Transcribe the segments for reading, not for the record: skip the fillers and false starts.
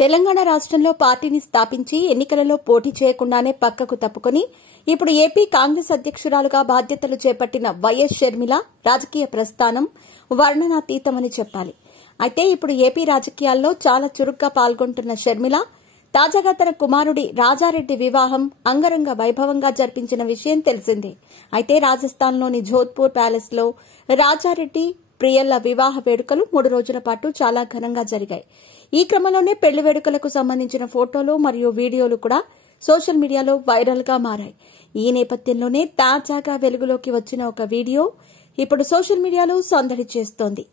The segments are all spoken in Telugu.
తెలంగాణ రాష్ట్రంలో పార్టీని స్థాపించి ఎన్నికలలో పోటీ చేయకుండానే పక్కకు తప్పుకొని ఇప్పుడు ఏపీ కాంగ్రెస్ అధ్యక్షురాలుగా బాధ్యతలు చేపట్టిన వైఎస్ షర్మిల రాజకీయ ప్రస్థానం వర్ణనాతీతమని చెప్పాలి. అయితే ఇప్పుడు ఏపీ రాజకీయాల్లో చాలా చురుగ్గా పాల్గొంటున్న షర్మిల తాజాగా తన కుమారుడి రాజారెడ్డి వివాహం అంగరంగ వైభవంగా జరిపించిన విషయం తెలిసిందే. అయితే రాజస్థాన్లోని జోధ్పూర్ ప్యాలెస్ లో రాజారెడ్డి ప్రియల్ల వివాహ వేడుకలు 3 రోజుల పాటు చాలా ఘనంగా జరిగాయి. ఈ క్రమంలోనే పెళ్లి వేడుకలకు సంబంధించిన ఫోటోలు మరియు వీడియోలు కూడా సోషల్ మీడియాలో వైరల్ గా మారాయి. ఈ నేపథ్యంలోనే తాజాగా వెలుగులోకి వచ్చిన ఒక వీడియో ఇప్పుడు సోషల్ మీడియాలో సందడి చేస్తోంది.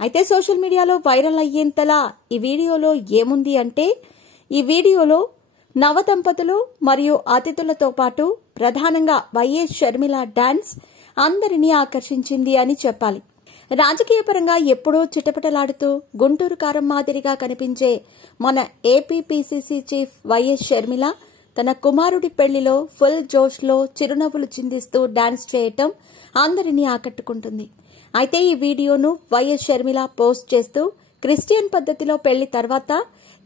అయితే సోషల్ మీడియాలో వైరల్ అయ్యేంతలా ఈ వీడియోలో ఏముంది అంటే, ఈ వీడియోలో నవదంపతులు మరియు అతిథులతో పాటు ప్రధానంగా వైఎస్ షర్మిల డాన్స్ అందరినీ ఆకర్షించింది అని చెప్పాలి. రాజకీయపరంగా ఎప్పుడో చిటపటలాడుతూ గుంటూరు కారం మాదిరిగా కనిపించే మన ఏపీపీసీసీ చీఫ్ వైఎస్ షర్మిల తన కుమారుడి పెళ్లిలో ఫుల్ జోష్లో చిరునవ్వులు చిందిస్తూ డాన్స్ చేయటం అందరినీ ఆకట్టుకుంటుంది. అయితే ఈ వీడియోను వైఎస్ షర్మిల పోస్ట్ చేస్తూ క్రిస్టియన్ పద్ధతిలో పెళ్లి తర్వాత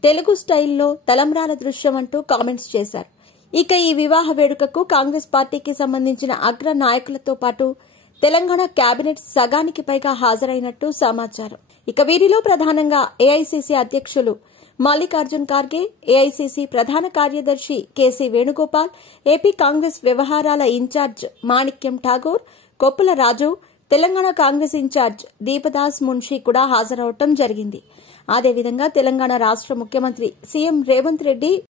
తెలుగు స్టైల్లో తలంబ్రాల దృశ్యం అంటూ కామెంట్స్ చేశారు. ఇక ఈ వివాహ వేడుకకు కాంగ్రెస్ పార్టీకి సంబంధించిన అగ్ర నాయకులతో పాటు తెలంగాణ కేబినెట్ సగానికి పైగా హాజరైనట్టు సమాచారం. ఇక వీరిలో ప్రధానంగా ఏఐసీసీ అధ్యక్షులు మల్లికార్జున్ ఖార్గే, ఏఐసీసీ ప్రధాన కార్యదర్శి కేసీ వేణుగోపాల్, ఏపీ కాంగ్రెస్ వ్యవహారాల ఇన్ఛార్జ్ మాణిక్యం ఠాగూర్, కొప్పుల రాజు, తెలంగాణ కాంగ్రెస్ ఇన్ఛార్జ్ దీపదాస్ మున్షి కూడా హాజరవడం జరిగింది. అదేవిధంగా తెలంగాణ రాష్ట్ర ముఖ్యమంత్రి సీఎం రేవంత్ రెడ్డి